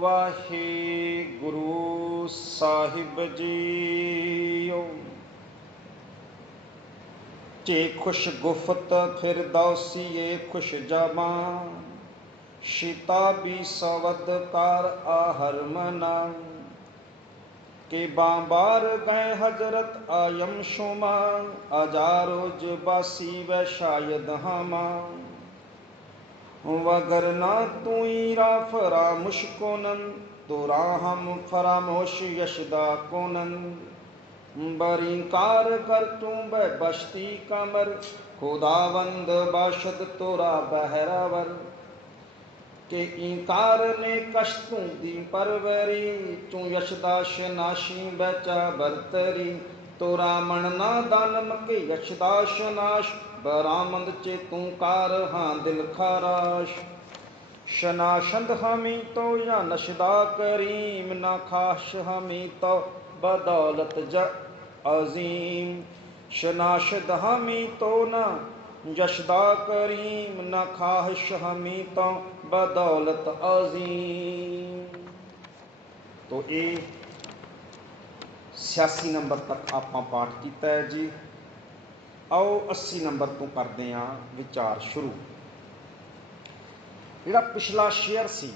वाहिगुरु साहिब जीओ। जे खुश गुफत फिरदौसीए खुश जमा, शिताबी सवद कार आहर मना। के बाबार गए हजरत आयम शुमा, अजारोज बासी व शायद हमा। वगरना तुई रा फरा मुश्कोनन, तोरा हम फरामोश यशदा कोनन। बरी कार कर तू ब बश्ती कमर, खुदावंद बाशद तोरा बहरावर। के इंकार ने कश्तू दी परवरी, तू यशदाश नाशी बचा बरतरी। तोरा मनना दानम के यशदाश नाश, बरामद चे तू कार हाँ दिल खराश। शनाशंद हमी तो या नशदा करीम, ना खाश हमी तो बदौलत ज अजीम। शनाशद हमी तो ना यशदा करीम, न खाहिश हमी तो बदौलत अजीम। तो ये 86 नंबर तक आप पाठ किया है जी। आओ 80 नंबर तो करते हैं विचार शुरू। जिहड़ा पिछला शेयर सी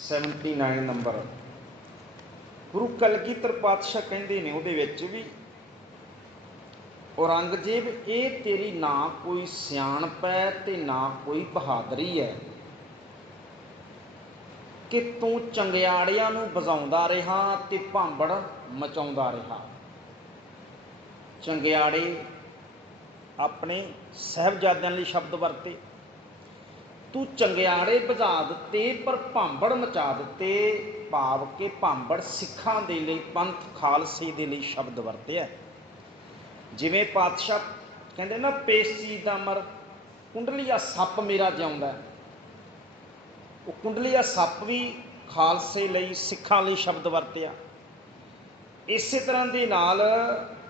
79 नंबर, गुरु कलगीधर पातशाह कहते हैं उहदे विच भी, औरंगजेब ये तेरी ना कोई सियाणप है ते ना कोई बहादरी है कि तू चंगियाड़ियां नूं बजाउंदा रहा ते भांबड़ मचाउंदा रहा। चंगियाड़े अपने साहिबजादियां लई शब्द वरते, तू चंगियाड़े बजा दिते पर भांबड़ मचा दिते, भाव के भांबड़ सिखां दे लई, पंथ खालसे दे लई शब्द वरते है। जिवें पातशाह कहते ना, पेसी दा मर कुंडलिया सप मेरा जिउंदा। वो कुंडलिया सप भी खालसे लई, सिखां लई शब्द वरतिया। इस तरह के नाल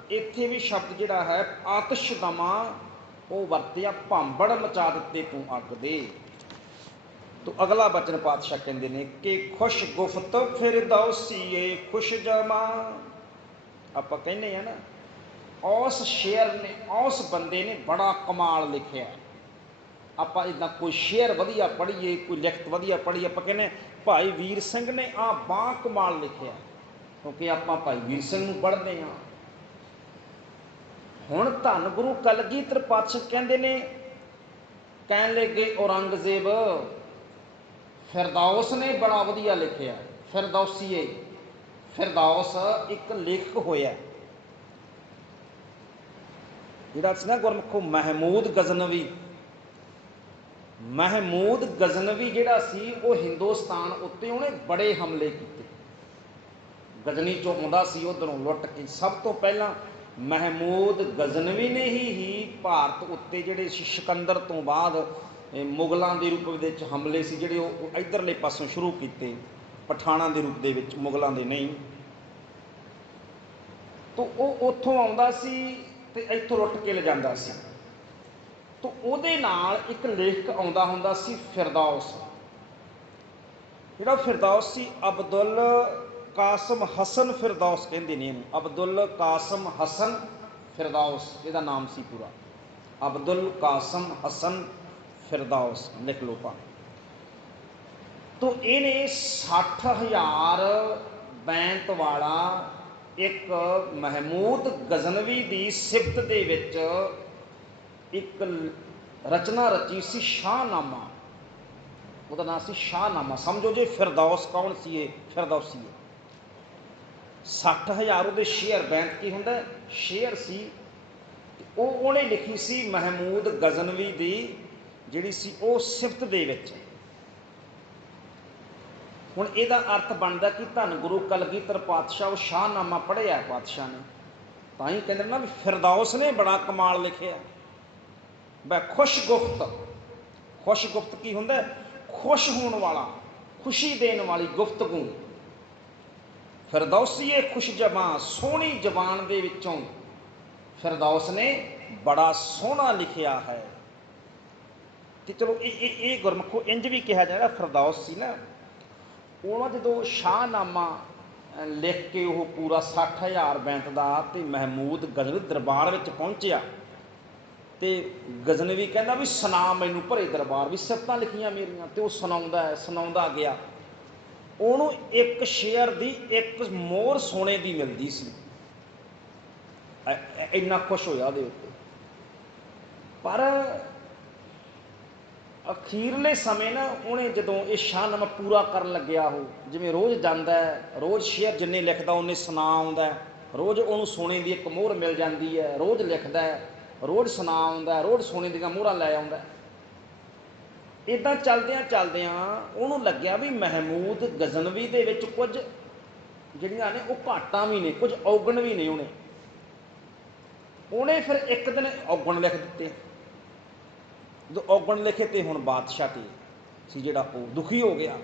इत्थे भी शब्द जिहड़ा है आतिश दमा वो वरतिया, भांबड़ मचा दिते तू अग दे। तो अगला बचन पातशाह कहते हैं कि खुश गुफ्त फिरदौसीए खुश जमा। आपां कहने हैं ना, उस शेयर ने, उस बंदे ने बड़ा कमाल लिखिया। आप इदा कोई शेयर वधिया पढ़ीए, कोई लिखत वधिया पढ़ीए, आप कहने भाई वीर सिंह ने आ बां कमाल लिखिया, क्योंकि आप भाई वीर सिंह नूं पढ़ते हैं। हुण धन गुरु कलगीधर पातशाह कहते ने, कहन लगे औरंगजेब फिरदौस ने बड़ा वधिया लिखिया। फिरदौसीए, फिरदौस एक लेखक होया जिहड़ा सी ना गुरमुखो महमूद गजनवी। महमूद गजनवी जिहड़ा सी वो हिंदुस्तान उत्ते उन्हें बड़े हमले किए। गजनी चों आउंदा सी उधरों लुट के। सब तो पहला महमूद गजनवी ने ही भारत उत्ते जिहड़े सिकंदर तो बाद मुगलों के रूप में हमले से जिहड़े इधरले पासों शुरू किए, पठाणा के रूप में, मुगलों के नहीं। तो वो उत्थों आउंदा सी ते इत्थों लुट के ले जांदा सी। तो उहदे नाल एक लेखक आउंदा हुंदा सी फिरदौस। जिहड़ा फिरदौस सी अब्दुल कासम हसन फिरदौस कहंदे ने, अब्दुल कासम हसन फिरदौस इहदा नाम सी पूरा। अब्दुल कासम हसन फिरदौस लिख लो पा। तो इन्हें 60,000 बैंत वाला एक महमूद गजनवी की सिफत दे विच एक रचना रची सी, शाहनामा। उसका नाम सी शाहनामा। समझो जी फिरदौस कौन सी, फिरदौसी 60,000 वो शेयर, बैंत की होंगे शेयर सी। उन्हें लिखी सी महमूद गजनवी की जिहड़ी सी वो सिफत दे विच। हुण इहदा अर्थ बनता कि धन गुरु कलगीधर पातशाह वो शाहनामा पढ़िया पातशाह ने, तां ही कहते ना भी फिरदौस ने बड़ा कमाल लिखिया। वह खुश गुफ्त, खुश गुफ्त की होंगे, खुश होने वाला, खुशी देने वाली गुफ्तगू। फिरदौसीए खुश जबां, सोहनी जबान दे विचों फिरदौस ने बड़ा सोहना लिखिया है। तो चलो ये गुरमुखो इंज भी कहा जाए, फिरदौस सी ना ਉਹਨਾਂ ਜਦੋਂ ਸ਼ਾਹਨਾਮਾ ਲਿਖ ਕੇ ਉਹ ਪੂਰਾ 60,000 ਬੈਂਤ ਦਾ ਤੇ ਮਹਿਮੂਦ ਗਜ਼ਨਵੀ ਦਰਬਾਰ ਵਿੱਚ ਪਹੁੰਚਿਆ ਤੇ ਗਜ਼ਨਵੀ ਕਹਿੰਦਾ ਵੀ ਸੁਣਾ ਮੈਨੂੰ ਭਰੇ ਦਰਬਾਰ ਵੀ ਸਿਫਤਾਂ ਲਿਖੀਆਂ ਮੇਰੀਆਂ, ਤੇ ਉਹ ਸੁਣਾਉਂਦਾ ਗਿਆ। ਉਹਨੂੰ ਇੱਕ ਸ਼ੇਅਰ ਦੀ ਇੱਕ ਮੋਹਰ ਸੋਨੇ ਦੀ ਮਿਲਦੀ ਸੀ, ਇੰਨਾ ਖੁਸ਼ ਹੋਇਆ ਉਹਦੇ ਉੱਤੇ। ਪਰ ਅਖੀਰਲੇ ਸਮੇਂ ਨਾ ਉਹਨੇ ਜਦੋਂ ਇਹ ਸ਼ਾਹਨਾਮਾ ਪੂਰਾ ਕਰਨ ਲੱਗਿਆ, ਉਹ ਜਿਵੇਂ ਰੋਜ਼ ਜਾਂਦਾ, ਰੋਜ਼ ਸ਼ੇਅਰ ਜਿੰਨੇ ਲਿਖਦਾ ਉਹਨੇ ਸੁਣਾ ਆਉਂਦਾ, ਰੋਜ਼ ਉਹਨੂੰ ਸੋਨੇ ਦੀ ਇੱਕ ਮੋਹਰ ਮਿਲ ਜਾਂਦੀ ਹੈ, ਰੋਜ਼ ਲਿਖਦਾ, ਰੋਜ਼ ਸੁਣਾ ਆਉਂਦਾ, ਰੋਜ਼ ਸੋਨੇ ਦੀਆਂ ਮੋਹਰਾਂ ਲੈ ਆਉਂਦਾ। ਇੱਦਾਂ ਚੱਲਦਿਆਂ ਚੱਲਦਿਆਂ ਉਹਨੂੰ ਲੱਗਿਆ ਵੀ ਮਹਿਮੂਦ ਗਜ਼ਨਵੀ ਦੇ ਵਿੱਚ ਕੁਝ ਜਿਹੜੀਆਂ ਨੇ ਉਹ ਘਾਟਾਂ ਵੀ ਨੇ, ਕੁਝ ਔਗਣ ਵੀ ਨੇ। ਉਹਨੇ ਫਿਰ ਇੱਕ ਦਿਨ ਔਗਣ ਲਿਖ ਦਿੱਤੇ। ਜਦੋਂ ਔਗਣ ਲਿਖੇ ਤੇ ਹੁਣ ਬਾਦਸ਼ਾਹ ਤੇ ਸੀ ਜਿਹੜਾ ਉਹ ਦੁਖੀ ਹੋ ਗਿਆ,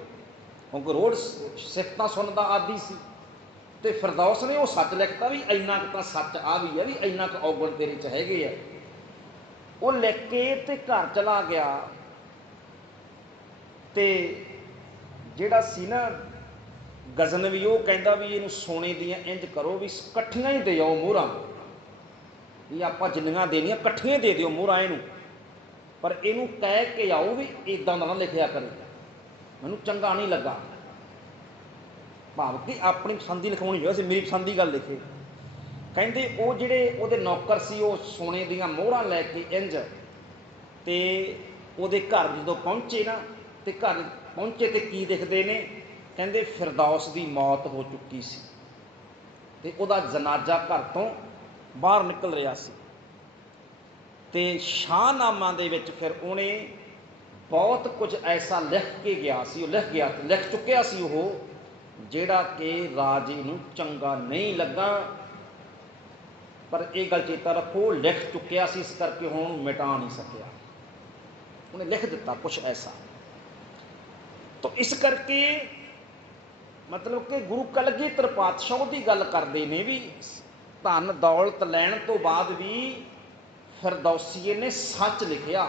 ਕਿਉਂਕਿ ਰੋਜ਼ ਸਿਫਤਾਂ ਸੁਣਦਾ ਆਦੀ ਸੀ। ਤੇ ਫਿਰਦੌਸ ਨੇ ਉਹ ਸੱਚ ਲਿਖਤਾ ਵੀ ਇੰਨਾ ਕੁ ਤਾਂ ਸੱਚ ਆ ਵੀ ਹੈ ਵੀ ਇੰਨਾ ਕੁ ਔਗਣ ਤੇਰੇ 'ਚ ਹੈਗੇ ਆ। ਉਹ ਲਿਖ ਕੇ ਤੇ ਘਰ ਚਲਾ ਗਿਆ। ਤੇ ਜਿਹੜਾ ਸੀ ਨਾ ਗਜ਼ਨਵੀ, ਉਹ ਕਹਿੰਦਾ ਵੀ ਇਹਨੂੰ ਸੋਨੇ ਦੀਆਂ ਇੰਜ ਕਰੋ ਵੀ ਇਕੱਠੀਆਂ ਹੀ ਦੇ ਆਓ ਮੋਹਰਾਂ, ਵੀ ਆਪਾਂ ਜਿੰਨੀਆਂ ਦੇਣੀਆਂ ਇਕੱਠੀਆਂ ਦੇ ਦਿਓ ਮੋਹਰਾਂ ਇਹਨੂੰ, ਪਰ ਇਹਨੂੰ ਕਹਿ ਕੇ ਆਓ ਵੀ ਇੱਦਾਂ ਦਾ ਨਾ ਲਿਖਿਆ ਕਰੇ, ਮੈਨੂੰ ਚੰਗਾ ਨਹੀਂ ਲੱਗਾ। ਭਾਵ ਕਿ ਆਪਣੀ ਪਸੰਦ ਦੀ ਲਿਖਾਉਣੀ ਹੋਵੇ, ਅਸੀਂ ਮੇਰੀ ਪਸੰਦ ਦੀ ਗੱਲ ਲਿਖੇ। ਕਹਿੰਦੇ ਉਹ ਜਿਹੜੇ ਉਹਦੇ ਨੌਕਰ ਸੀ ਉਹ ਸੋਨੇ ਦੀਆਂ ਮੋਹਰਾਂ ਲੈ ਕੇ ਇੰਜ, ਤੇ ਉਹਦੇ ਘਰ ਜਦੋਂ ਪਹੁੰਚੇ ਨਾ, ਤੇ ਘਰ ਪਹੁੰਚੇ ਤੇ ਕੀ ਦਿਖਦੇ ਨੇ, ਕਹਿੰਦੇ ਫਿਰਦੌਸ ਦੀ ਮੌਤ ਹੋ ਚੁੱਕੀ ਸੀ ਤੇ ਉਹਦਾ ਜਨਾਜ਼ਾ ਘਰ ਤੋਂ ਬਾਹਰ ਨਿਕਲ ਰਿਹਾ ਸੀ। ਤੇ ਸ਼ਾਹਨਾਮਾ ਦੇ ਵਿੱਚ ਫਿਰ ਉਹਨੇ ਬਹੁਤ ਕੁਝ ਐਸਾ ਲਿਖ ਕੇ ਗਿਆ ਸੀ, ਉਹ ਲਿਖ ਚੁੱਕਿਆ ਸੀ ਉਹ, ਜਿਹੜਾ ਕਿ ਰਾਜੇ ਨੂੰ ਚੰਗਾ ਨਹੀਂ ਲੱਗਾ। ਪਰ ਇਹ ਗੱਲ ਚੇਤਾ ਰੱਖੋ, ਲਿਖ ਚੁੱਕਿਆ ਸੀ, ਇਸ ਕਰਕੇ ਹੁਣ ਮਿਟਾ ਨਹੀਂ ਸਕਿਆ। ਉਹਨੇ ਲਿਖ ਦਿੱਤਾ ਕੁਛ ਐਸਾ। ਤਾਂ ਇਸ ਕਰਕੇ ਮਤਲਬ ਕਿ ਗੁਰੂ ਕਲਗੀਧਰ ਪਾਤਸ਼ਾਹ ਉਹਦੀ ਗੱਲ ਕਰਦੇ ਨੇ ਵੀ ਧਨ ਦੌਲਤ ਲੈਣ ਤੋਂ ਬਾਅਦ ਵੀ ਫਿਰਦੌਸੀਏ ਨੇ ਸੱਚ ਲਿਖਿਆ,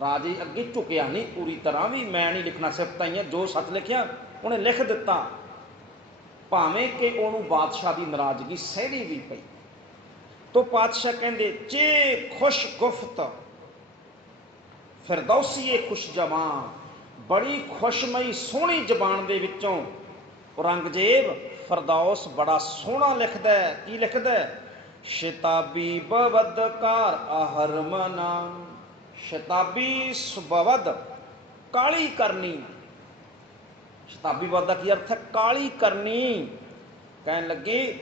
ਰਾਜੇ ਅੱਗੇ ਝੁਕਿਆ ਨਹੀਂ ਪੂਰੀ ਤਰ੍ਹਾਂ ਵੀ ਮੈਂ ਨਹੀਂ ਲਿਖਣਾ ਸਿਫਤਾਂ ਹੀ ਆ, ਜੋ ਸੱਚ ਲਿਖਿਆ ਉਹਨੇ ਲਿਖ ਦਿੱਤਾ, ਭਾਵੇਂ ਕਿ ਉਹਨੂੰ ਬਾਦਸ਼ਾਹ ਦੀ ਨਾਰਾਜ਼ਗੀ ਸਹਿਣੀ ਵੀ ਪਈ। ਤੋ ਪਾਤਸ਼ਾਹ ਕਹਿੰਦੇ ਚੇ ਖੁਸ਼ ਗੁਫਤ ਫਿਰਦੌਸੀਏ ਖੁਸ਼ ਜਮਾਂ, ਬੜੀ ਖੁਸ਼ਮਈ ਸੋਹਣੀ ਜ਼ਬਾਨ ਦੇ ਵਿੱਚੋਂ ਔਰੰਗਜ਼ੇਬ ਫਿਰਦੌਸ ਬੜਾ ਸੋਹਣਾ ਲਿਖਦਾ। ਕੀ ਲਿਖਦਾ? ਸ਼ਤਾਬੀ ਬਵਦਕਾਰ ਆਹਰਮਨਾ, ਸ਼ਤਾਬੀ ਸੁਬਵਦ ਕਾਲੀ ਕਰਨੀ। ਸ਼ਤਾਬੀ ਬਵਦ ਦਾ ਕੀ ਅਰਥ ਹੈ? ਕਾਲੀ ਕਰਨੀ। ਕਹਿਣ ਲੱਗੇ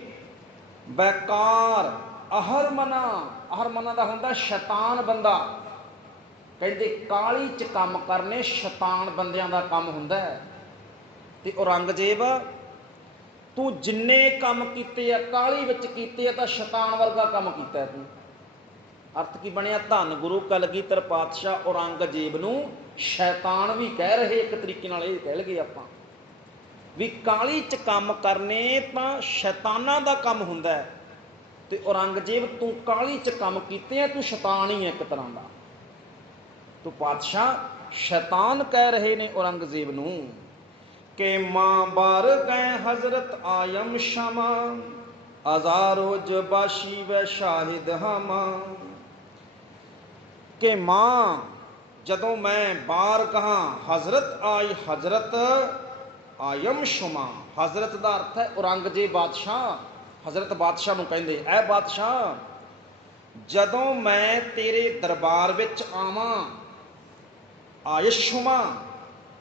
ਬੈਕਾਰ ਆਹਰਮਨਾ, ਆਹਰਮਨਾ ਦਾ ਹੁੰਦਾ ਸ਼ੈਤਾਨ ਬੰਦਾ। ਕਹਿੰਦੇ ਕਾਲੀ 'ਚ ਕੰਮ ਕਰਨੇ ਸ਼ੈਤਾਨ ਬੰਦਿਆਂ ਦਾ ਕੰਮ ਹੁੰਦਾ ਹੈ। ਤੇ ਔਰੰਗਜ਼ੇਬ ਤੂੰ ਜਿੰਨੇ ਕੰਮ ਕੀਤੇ ਆ ਕਾਲੀ ਵਿੱਚ ਕੀਤੇ ਆ ਤਾਂ ਸ਼ੈਤਾਨ ਵਰਗਾ ਕੰਮ ਕੀਤਾ ਤੂੰ। ਅਰਥ ਕੀ ਬਣਿਆ? ਧੰਨ ਗੁਰੂ ਕਲਗੀਧਰ ਪਾਤਸ਼ਾਹ ਔਰੰਗਜ਼ੇਬ ਨੂੰ ਸ਼ੈਤਾਨ ਵੀ ਕਹਿ ਰਹੇ, ਇੱਕ ਤਰੀਕੇ ਨਾਲ ਇਹ ਕਹਿ ਲਈਏ ਆਪਾਂ ਵੀ ਕਾਲੀ 'ਚ ਕੰਮ ਕਰਨੇ ਤਾਂ ਸ਼ੈਤਾਨਾਂ ਦਾ ਕੰਮ ਹੁੰਦਾ ਹੈ। ਤੇ ਔਰੰਗਜ਼ੇਬ ਤੂੰ ਕਾਲੀ 'ਚ ਕੰਮ ਕੀਤੇ ਆ, ਤੂੰ ਸ਼ੈਤਾਨ ਹੀ ਹੈ ਇੱਕ ਤਰ੍ਹਾਂ ਦਾ। ਤੂੰ ਪਾਤਸ਼ਾਹ ਸ਼ੈਤਾਨ ਕਹਿ ਰਹੇ ਨੇ ਔਰੰਗਜ਼ੇਬ ਨੂੰ ਕਿ ਮਾਂ ਬਾਰ ਗਏ ਹਜ਼ਰਤ ਆਯਮ ਸ਼ਮਾ, ਹਜ਼ਾਰੋ ਜਬਾਸ਼ੀ ਵੈ ਸ਼ਾਹਿਦ ਹਮਾ। ਕਿ ਮਾਂ ਜਦੋਂ ਮੈਂ ਬਾਰ ਕਹਾਂ ਹਜ਼ਰਤ ਆਈ, ਹਜ਼ਰਤ ਆਯਮ ਸ਼ਮਾ, ਹਜ਼ਰਤ ਦਾ ਅਰਥ ਹੈ ਔਰੰਗਜ਼ੇਬ ਬਾਦਸ਼ਾਹ। ਹਜ਼ਰਤ ਬਾਦਸ਼ਾਹ ਨੂੰ ਕਹਿੰਦੇ ਐ ਬਾਦਸ਼ਾਹ ਜਦੋਂ ਮੈਂ ਤੇਰੇ ਦਰਬਾਰ ਵਿੱਚ ਆਵਾਂ, ਆਯਸ਼ੁਮਾ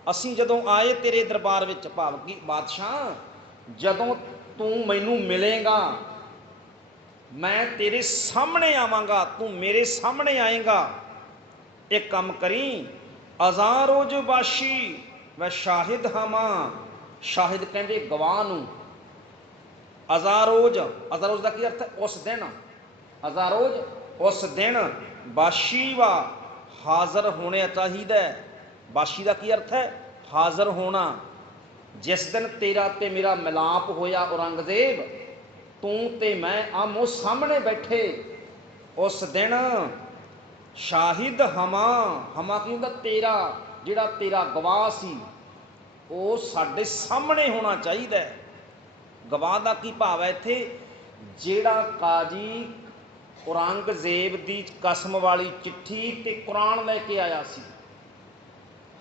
ਅਸੀਂ ਜਦੋਂ ਆਏ ਤੇਰੇ ਦਰਬਾਰ ਵਿੱਚ, ਭਾਵ ਕਿ ਬਾਦਸ਼ਾਹ ਜਦੋਂ ਤੂੰ ਮੈਨੂੰ ਮਿਲੇਗਾ, ਮੈਂ ਤੇਰੇ ਸਾਹਮਣੇ ਆਵਾਂਗਾ, ਤੂੰ ਮੇਰੇ ਸਾਹਮਣੇ ਆਏਗਾ, ਇੱਕ ਕੰਮ ਕਰੀ ਅਜ਼ਾਰੋਜ ਬਾਸ਼ੀ ਮੈਂ ਸ਼ਾਹਿਦ ਹਮਾ। ਸ਼ਾਹਿਦ ਕਹਿੰਦੇ ਗਵਾਹ ਨੂੰ, ਅਜ਼ਾਰੋਜ, ਅਜ਼ਾਰੋਜ ਦਾ ਕੀ ਅਰਥ ਹੈ? ਉਸ ਦਿਨ, ਅਜ਼ਾਰੋਜ ਉਸ ਦਿਨ, ਬਾਸ਼ੀ ਵਾ ਹਾਜ਼ਰ ਹੋਣਾ ਚਾਹੀਦਾ। ਬਾਸ਼ੀ ਦਾ ਕੀ ਅਰਥ ਹੈ? ਹਾਜ਼ਰ ਹੋਣਾ। ਜਿਸ ਦਿਨ ਤੇਰਾ ਤੇ ਮੇਰਾ ਮਿਲਾਪ ਹੋਇਆ ਔਰੰਗਜ਼ੇਬ, ਤੂੰ ਤੇ ਮੈਂ ਆਮੋ ਸਾਹਮਣੇ ਬੈਠੇ, ਉਸ ਦਿਨ ਸ਼ਾਹਿਦ ਹਮਾ, ਹਮਾ ਕੀ ਹੁੰਦਾ? ਤੇਰਾ, ਜਿਹੜਾ ਤੇਰਾ ਗਵਾਹ ਸੀ, ਉਹ ਸਾਡੇ ਸਾਹਮਣੇ ਹੋਣਾ ਚਾਹੀਦਾ। ਗਵਾਹ ਦਾ ਕੀ ਭਾਵ ਹੈ ਇੱਥੇ? ਜਿਹੜਾ ਕਾਜੀ ਔਰੰਗਜ਼ੇਬ ਦੀ ਕਸਮ ਵਾਲੀ ਚਿੱਠੀ ਤੇ ਕੁਰਾਨ ਲੈ ਕੇ ਆਇਆ ਸੀ,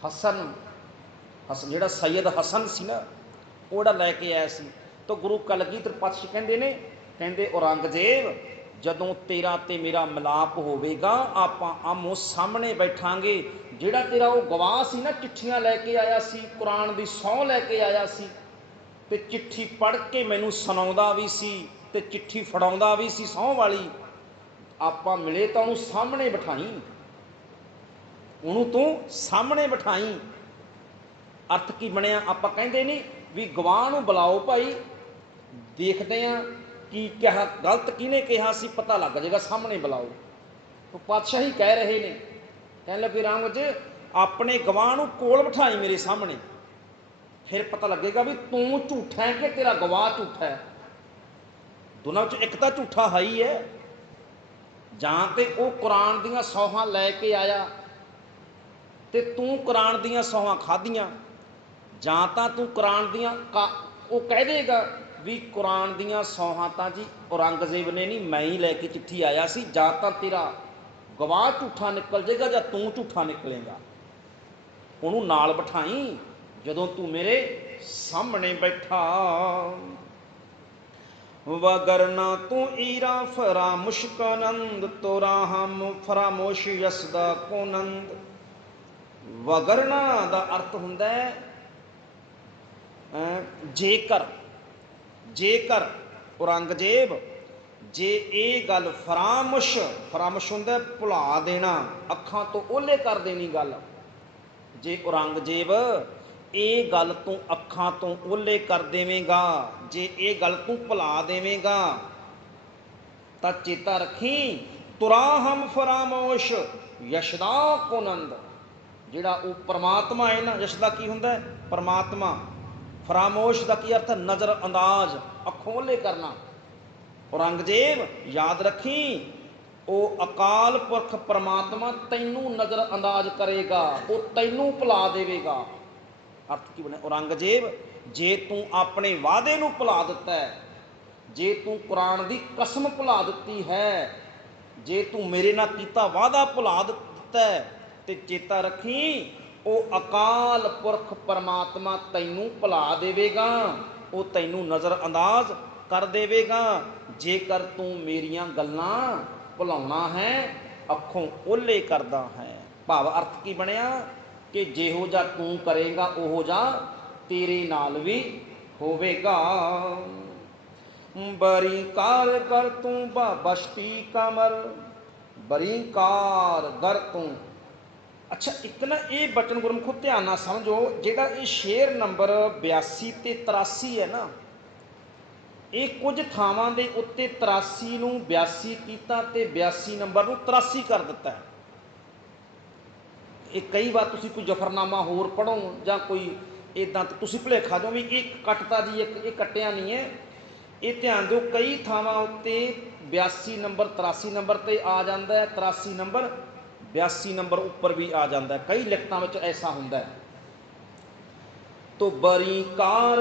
ਹਸਨ ਜਿਹੜਾ ਸੈਯਦ ਹਸਨ ਸੀ ਨਾ, ਉਹ ਜਿਹੜਾ ਲੈ ਕੇ ਆਇਆ ਸੀ। ਤਾਂ ਗੁਰੂ ਕਲਗੀਧਰ ਪਾਤਸ਼ਾਹ ਕਹਿੰਦੇ ਨੇ, ਕਹਿੰਦੇ ਔਰੰਗਜ਼ੇਬ ਜਦੋਂ ਤੇਰਾ ਤੇ ਮੇਰਾ ਮਿਲਾਪ ਹੋਵੇਗਾ ਆਪਾਂ ਆਮੋ ਸਾਹਮਣੇ ਬੈਠਾਂਗੇ। ਜਿਹੜਾ ਤੇਰਾ ਉਹ ਗਵਾਹ ਸੀ ਨਾ, ਚਿੱਠੀਆਂ ਲੈ ਕੇ ਆਇਆ ਸੀ, ਕੁਰਾਨ ਦੀ ਸਹੁੰ ਲੈ ਕੇ ਆਇਆ ਸੀ ਤੇ ਚਿੱਠੀ ਪੜ੍ਹ ਕੇ ਮੈਨੂੰ ਸੁਣਾਉਂਦਾ ਵੀ ਸੀ ਤੇ ਚਿੱਠੀ ਫੜਾਉਂਦਾ ਵੀ ਸੀ ਸਹੁੰ ਵਾਲੀ, ਆਪਾਂ ਮਿਲੇ ਤਾਂ ਉਹਨੂੰ ਸਾਹਮਣੇ ਬਿਠਾਈ, ਉਹਨੂੰ ਤੂੰ ਸਾਹਮਣੇ ਬਿਠਾਈ। ਅਰਥ ਕੀ ਬਣਿਆ? ਆਪਾਂ ਕਹਿੰਦੇ ਨਹੀਂ ਵੀ ਗਵਾਹ ਨੂੰ ਬੁਲਾਓ ਭਾਈ, ਦੇਖਦੇ ਹਾਂ ਕੀ ਕਿਹਾ, ਗਲਤ ਕਿਹਨੇ ਕਿਹਾ ਸੀ, ਪਤਾ ਲੱਗ ਜਾਏਗਾ, ਸਾਹਮਣੇ ਬੁਲਾਓ। ਉਹ ਪਾਤਸ਼ਾਹ ਹੀ ਕਹਿ ਰਹੇ ਨੇ, ਕਹਿਣ ਲੱਗੇ ਰਾਮ ਜੀ ਆਪਣੇ ਗਵਾਹ ਨੂੰ ਕੋਲ ਬਿਠਾਈ ਮੇਰੇ ਸਾਹਮਣੇ, ਫਿਰ ਪਤਾ ਲੱਗੇਗਾ ਵੀ ਤੂੰ ਝੂਠਾ ਹੈ ਕਿ ਤੇਰਾ ਗਵਾਹ ਝੂਠਾ ਹੈ। ਦੋਨਾਂ ਵਿੱਚ ਇੱਕ ਤਾਂ ਝੂਠਾ ਹੈ ਹੀ ਹੈ। ਜਾਂ ਤੇ ਉਹ ਕੁਰਾਨ ਦੀਆਂ ਸੌਹਾਂ ਲੈ ਕੇ ਆਇਆ ਤੇ ਤੂੰ ਕੁਰਾਨ ਦੀਆਂ ਸੌਹਾਂ ਖਾਧੀਆਂ, ਜਾਂ ਤਾਂ ਤੂੰ ਕੁਰਾਨ ਦੀਆਂ ਉਹ ਕਹਿ ਦੇਗਾ ਵੀ ਕੁਰਾਨ ਦੀਆਂ ਸੌਹਾਂ ਤਾਂ ਜੀ ਔਰੰਗਜ਼ੇਬ ਨੇ ਨਹੀਂ, ਮੈਂ ਹੀ ਲੈ ਕੇ ਚਿੱਠੀ ਆਇਆ ਸੀ। ਜਾਂ ਤਾਂ ਤੇਰਾ ਗਵਾਹ ਝੂਠਾ ਨਿਕਲ ਜਾਏਗਾ ਜਾਂ ਤੂੰ ਝੂਠਾ ਨਿਕਲੇਗਾ। ਉਹਨੂੰ ਨਾਲ ਬਿਠਾਈ ਜਦੋਂ ਤੂੰ ਮੇਰੇ ਸਾਹਮਣੇ ਬੈਠਾ। ਵਗਰਨਾ ਤੂੰ ਈਰਾ ਫਰਾਮੁਸ਼ ਕਨੰਦ, ਤੋਰਾ ਹਮ ਫਰਾਮੋਸ਼ ਯਸਦਾ ਕੋਨੰਦ। ਵਗਰਨਾ ਦਾ ਅਰਥ ਹੁੰਦਾ ਹੈ ਜੇਕਰ, ਜੇਕਰ ਔਰੰਗਜ਼ੇਬ ਜੇ ਇਹ ਗੱਲ ਫਰਾਮੁਸ਼, ਫਰਾਮੁਸ਼ ਹੁੰਦਾ ਭੁਲਾ ਦੇਣਾ, ਅੱਖਾਂ ਤੋਂ ਓਹਲੇ ਕਰ ਦੇਣੀ ਗੱਲ। ਜੇ ਔਰੰਗਜ਼ੇਬ ਇਹ ਗੱਲ ਤੂੰ ਅੱਖਾਂ ਤੋਂ ਓਹਲੇ ਕਰ ਦੇਵੇਂਗਾ, ਜੇ ਇਹ ਗੱਲ ਤੂੰ ਭੁਲਾ ਦੇਵੇਂਗਾ ਤਾਂ ਚੇਤਾ ਰੱਖੀ ਤੁਰਾ ਹਮ ਫਰਾਮੋਸ਼ ਯਸ਼ਦਾ ਕੋਨੰਦ। ਜਿਹੜਾ ਉਹ ਪਰਮਾਤਮਾ ਹੈ ਨਾ, ਯਸ਼ਦਾ ਕੀ ਹੁੰਦਾ ਹੈ? ਪਰਮਾਤਮਾ। ਫਰਾਮੋਸ਼ ਦਾ ਕੀ ਅਰਥ ਹੈ? ਨਜ਼ਰ ਅੰਦਾਜ਼, ਅੱਖੋਂ ਓਹਲੇ ਕਰਨਾ। ਔਰੰਗਜ਼ੇਬ ਯਾਦ ਰੱਖੀ ਉਹ ਅਕਾਲ ਪੁਰਖ ਪਰਮਾਤਮਾ ਤੈਨੂੰ ਨਜ਼ਰ ਅੰਦਾਜ਼ ਕਰੇਗਾ, ਉਹ ਤੈਨੂੰ ਭੁਲਾ ਦੇਵੇਗਾ। ਅਰਥ ਕੀ ਬਣਿਆ? ਔਰੰਗਜ਼ੇਬ ਜੇ ਤੂੰ ਆਪਣੇ ਵਾਅਦੇ ਨੂੰ ਭੁਲਾ ਦਿੱਤਾ ਹੈ, ਜੇ ਤੂੰ ਕੁਰਾਨ ਦੀ ਕਸਮ ਭੁਲਾ ਦਿੱਤੀ ਹੈ, ਜੇ ਤੂੰ ਮੇਰੇ ਨਾਲ ਕੀਤਾ ਵਾਅਦਾ ਭੁਲਾ ਦਿੱਤਾ ਹੈ, ਤੇ ਚੇਤਾ ਰੱਖੀ ਉਹ ਅਕਾਲ ਪੁਰਖ ਪਰਮਾਤਮਾ ਤੈਨੂੰ ਭੁਲਾ ਦੇਵੇਗਾ, ਉਹ ਤੈਨੂੰ ਨਜ਼ਰ ਅੰਦਾਜ਼ ਕਰ ਦੇਵੇਗਾ ਜੇਕਰ ਤੂੰ ਮੇਰੀਆਂ ਗੱਲਾਂ ਭੁਲਾਉਣਾ ਹੈ, ਅੱਖੋਂ ਓਹਲੇ ਕਰਦਾ ਹੈ। ਭਾਵ ਅਰਥ ਕੀ ਬਣਿਆ ਕਿ ਜਿਹੋ ਜਿਹਾ ਤੂੰ ਕਰੇਗਾ ਉਹੋ ਜਿਹਾ ਤੇਰੇ ਨਾਲ ਵੀ ਹੋਵੇਗਾ। ਬਰੀ ਕਾਰ ਕਰ ਤੂੰ ਬਸ਼ਤੀ ਕਮਰ, ਬਰੀ ਕਾਰ ਦਰ ਤੂੰ। ਅੱਛਾ, ਇੱਕ ਨਾ ਇਹ ਬਚਨ ਗੁਰਮੁਖੋ ਧਿਆਨ ਨਾਲ ਸਮਝੋ, ਜਿਹੜਾ ਇਹ ਸ਼ੇਰ ਨੰਬਰ 82 ਤੇ 83 ਹੈ ਨਾ, ਇਹ ਕੁਝ ਥਾਵਾਂ ਦੇ ਉੱਤੇ 83 ਨੂੰ 82 ਕੀਤਾ ਤੇ 82 ਨੰਬਰ ਨੂੰ 83 ਕਰ ਦਿੱਤਾ ਹੈ। ਇਹ ਕਈ ਵਾਰ ਤੁਸੀਂ ਕੋਈ ਜ਼ਫਰਨਾਮਾ ਹੋਰ ਪੜ੍ਹੋ ਜਾਂ ਕੋਈ ਇੱਦਾਂ ਤੁਸੀਂ ਭੁਲੇਖਾ ਦਿਓ ਵੀ ਇਹ ਕੱਟਤਾ ਜੀ, ਇਹ ਕੱਟਿਆ ਨਹੀਂ ਹੈ। ਇਹ ਧਿਆਨ ਦਿਓ ਕਈ ਥਾਵਾਂ ਉੱਤੇ 82 ਨੰਬਰ 83 ਨੰਬਰ 'ਤੇ ਆ ਜਾਂਦਾ ਹੈ, 83 ਨੰਬਰ 82 ਨੰਬਰ ਉੱਪਰ ਵੀ ਆ ਜਾਂਦਾ ਹੈ, ਕਈ ਲਿਖਤਾਂ ਵਿੱਚ ਐਸਾ ਹੁੰਦਾ ਹੈ। ਤੋ ਬਰੀ ਕਾਰ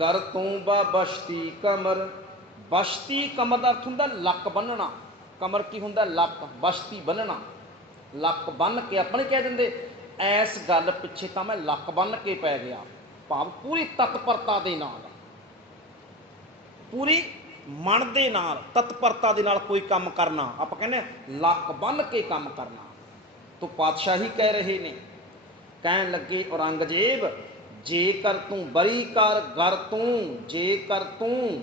ਗਰ ਤੂੰ ਬਸ਼ਤੀ ਕਮਰ। ਬਸ਼ਤੀ ਕਮਰ ਦਾ ਅਰਥ ਹੁੰਦਾ ਲੱਕ ਬੰਨਣਾ। ਕਮਰ ਕੀ ਹੁੰਦਾ? ਲੱਕ। ਬਸ਼ਤੀ ਬੰਨਣਾ, ਲੱਕ ਬੰਨ ਕੇ। ਆਪਾਂ ਨਹੀਂ ਕਹਿ ਦਿੰਦੇ ਐਸ ਗੱਲ ਪਿੱਛੇ ਤਾਂ ਮੈਂ ਲੱਕ ਬੰਨ ਕੇ ਪੈ ਗਿਆ, ਭਾਵ ਪੂਰੀ ਤਤਪਰਤਾ ਦੇ ਨਾਲ, ਪੂਰੀ ਮਨ ਦੇ ਨਾਲ, ਤਤਪਰਤਾ ਦੇ ਨਾਲ ਕੋਈ ਕੰਮ ਕਰਨਾ, ਆਪਾਂ ਕਹਿੰਦੇ ਲੱਕ ਬੰਨ ਕੇ ਕੰਮ ਕਰਨਾ। ਤੋ ਪਾਤਸ਼ਾਹੀ ਕਹਿ ਰਹੇ ਨੇ, ਕਹਿਣ ਲੱਗੇ ਔਰੰਗਜ਼ੇਬ ਜੇਕਰ ਤੂੰ ਬਰੀ ਕਰ ਗਰ ਤੂੰ, ਜੇਕਰ ਤੂੰ,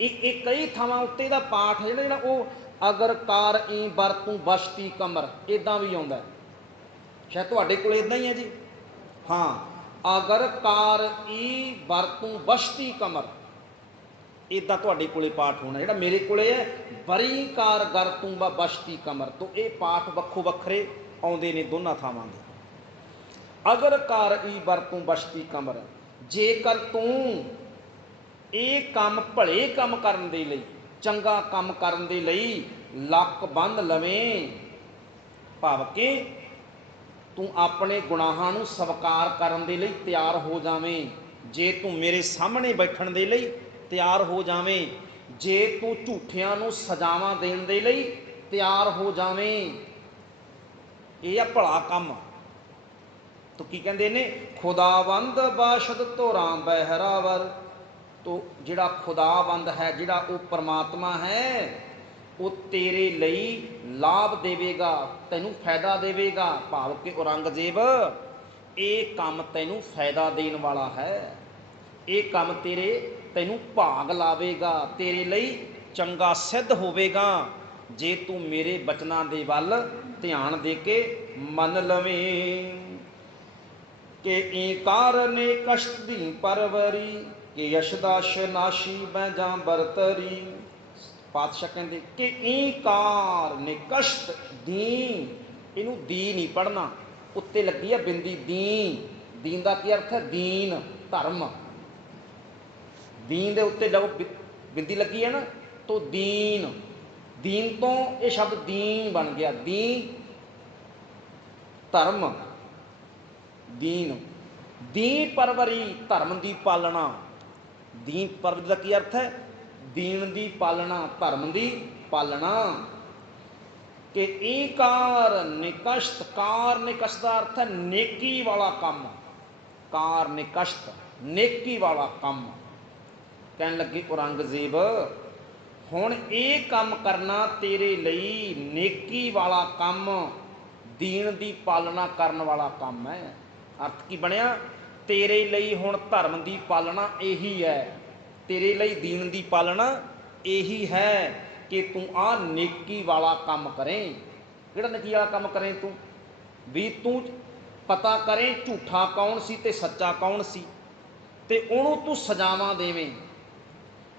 ਇਹ ਕਈ ਥਾਵਾਂ ਉੱਤੇ ਦਾ ਪਾਠ ਜਿਹੜਾ ਉਹ ਅਗਰ ਕਾਰ ਈ ਬਰ ਤੂੰ ਬਸ਼ਤੀ ਕਮਰ ਇੱਦਾਂ ਵੀ ਆਉਂਦਾ, ਸ਼ਾਇਦ ਤੁਹਾਡੇ ਕੋਲ ਇੱਦਾਂ ਹੀ ਹੈ ਜੀ। ਹਾਂ, ਅਗਰ ਕਾਰ ਈ ਬਰ ਤੂੰ ਬਸ਼ਤੀ ਕਮਰ, ਇੱਦਾਂ ਤੁਹਾਡੇ ਕੋਲੇ ਪਾਠ ਹੋਣਾ। ਜਿਹੜਾ ਮੇਰੇ ਕੋਲੇ ਹੈ ਬਰੀ ਕਾਰ ਗਰ ਤੂੰ ਬਸ਼ਤੀ ਕਮਰ, ਤੋਂ ਇਹ ਪਾਠ ਵੱਖੋ ਵੱਖਰੇ ਆਉਂਦੇ ਨੇ ਦੋਨਾਂ ਥਾਵਾਂ ਦੇ। ਅਗਰ ਕਾਰ ਈ ਬਰ ਤੂੰ ਬਸ਼ਤੀ ਕਮਰ, ਜੇਕਰ ਤੂੰ ਇਹ ਕੰਮ ਭਲੇ ਕੰਮ ਕਰਨ ਦੇ ਲਈ, ਚੰਗਾ ਕੰਮ ਕਰਨ ਦੇ ਲਈ ਲੱਕ ਬੰਨ੍ਹ ਲਵੇਂ, ਭਾਵ ਕਿ ਤੂੰ ਆਪਣੇ ਗੁਨਾਹਾਂ ਨੂੰ ਸਵੀਕਾਰ ਕਰਨ ਦੇ ਲਈ ਤਿਆਰ ਹੋ ਜਾਵੇਂ, ਜੇ ਤੂੰ ਮੇਰੇ ਸਾਹਮਣੇ ਬੈਠਣ ਦੇ ਲਈ ਤਿਆਰ ਹੋ ਜਾਵੇਂ, ਜੇ ਤੂੰ ਝੂਠਿਆਂ ਨੂੰ ਸਜ਼ਾਵਾਂ ਦੇਣ ਦੇ ਲਈ ਤਿਆਰ ਹੋ ਜਾਵੇਂ। ਇਹ ਆ ਭਲਾ ਕੰਮ। ਤੋ ਕੀ ਕਹਿੰਦੇ ਨੇ, ਖੁਦਾਵੰਦ ਬਾਸ਼ਦ ਧੋਰਾਂ ਬਹਿਰਾਵਰ। ਤੋ ਜਿਹੜਾ ਖੁਦਾਵੰਦ ਹੈ, ਜਿਹੜਾ ਉਹ ਪਰਮਾਤਮਾ ਹੈ, ਉਹ ਤੇਰੇ ਲਈ ਲਾਭ ਦੇਵੇਗਾ, ਤੈਨੂੰ ਫਾਇਦਾ ਦੇਵੇਗਾ। ਭਾਵ ਕਿ ਔਰੰਗਜ਼ੇਬ, ਇਹ ਕੰਮ ਤੈਨੂੰ ਫਾਇਦਾ ਦੇਣ ਵਾਲਾ ਹੈ, ਇਹ ਕੰਮ ਤੈਨੂੰ ਭਾਗ ਲਾਵੇਗਾ, ਤੇਰੇ ਲਈ ਚੰਗਾ ਸਿੱਧ ਹੋਵੇਗਾ, ਜੇ ਤੂੰ ਮੇਰੇ ਬਚਨਾਂ ਦੇ ਵੱਲ ਧਿਆਨ ਦੇ ਕੇ ਮੰਨ ਲਵੇਂ। ਕਿ ਈਕਾਰ ਨੇ ਕਸ਼ਟ ਦੀ ਪਰਵਰੀ, ਕਿ ਯਸ਼ਦਾਸ਼ ਨਾਸ਼ੀ ਬੈ ਜਾਂ ਬਰਤਰੀ। ਪਾਤਸ਼ਾਹ ਕਹਿੰਦੇ ਕਿ ਈਕਾਰ ਨੇ ਕਸ਼ਟ ਦੀ, ਇਹਨੂੰ ਦੀ ਨਹੀਂ ਪੜ੍ਹਨਾ, ਉੱਤੇ ਲੱਗੀ ਆ ਬਿੰਦੀ ਦੀਨ। ਦੀਨ ਦਾ ਕੀ ਅਰਥ ਹੈ? ਦੀਨ, ਧਰਮ। ਦੀਨ ਦੇ ਉੱਤੇ ਜਦੋਂ ਬਿੰਦੀ ਲੱਗੀ ਹੈ ਨਾ, ਤੋ ਦੀਨ, ਦੀਨ ਤੋਂ ਇਹ ਸ਼ਬਦ ਦੀਨ ਬਣ ਗਿਆ। ਦੀਨ ਧਰਮ, ਦੀਨ, ਦੀਨ ਪਰਵਰੀ, ਧਰਮ ਦੀ ਪਾਲਣਾ। ਦੀਨ ਪਰਵਰੀ ਦਾ ਕੀ ਅਰਥ ਹੈ? ਦੀਨ ਦੀ ਪਾਲਣਾ, ਧਰਮ ਦੀ ਪਾਲਣਾ। ਕਿ ਈਕਾਰ ਨਿਕਸ਼ਤ, ਕਾਰ ਨਿਕਸ਼ਤ ਦਾ ਅਰਥ ਹੈ ਨੇਕੀ ਵਾਲਾ ਕੰਮ। ਕਾਰ ਨਿਕਸ਼ਤ, ਨੇਕੀ ਵਾਲਾ ਕੰਮ। ਕਹਿਣ ਲੱਗੇ ਔਰੰਗਜ਼ੇਬ, ਹੁਣ ਇਹ ਕੰਮ ਕਰਨਾ ਤੇਰੇ ਲਈ ਨੇਕੀ ਵਾਲਾ ਕੰਮ, ਦੀਨ ਦੀ ਪਾਲਣਾ ਕਰਨ ਵਾਲਾ ਕੰਮ ਹੈ। ਅਰਥ ਕੀ ਬਣਿਆ? ਤੇਰੇ ਲਈ ਹੁਣ ਧਰਮ ਦੀ ਪਾਲਣਾ ਇਹੀ ਹੈ, ਤੇਰੇ ਲਈ ਦੀਨ ਦੀ ਪਾਲਣਾ ਇਹੀ ਹੈ ਕਿ ਤੂੰ ਆਹ ਨੇਕੀ ਵਾਲਾ ਕੰਮ ਕਰੇ। ਕਿਹੜਾ ਨੇਕੀ ਵਾਲਾ ਕੰਮ ਕਰੇ ਤੂੰ? ਵੀ ਤੂੰ ਪਤਾ ਕਰੇ ਝੂਠਾ ਕੌਣ ਸੀ ਤੇ ਸੱਚਾ ਕੌਣ ਸੀ, ਤੇ ਉਹਨੂੰ ਤੂੰ ਸਜ਼ਾਵਾਂ ਦੇਵੇਂ।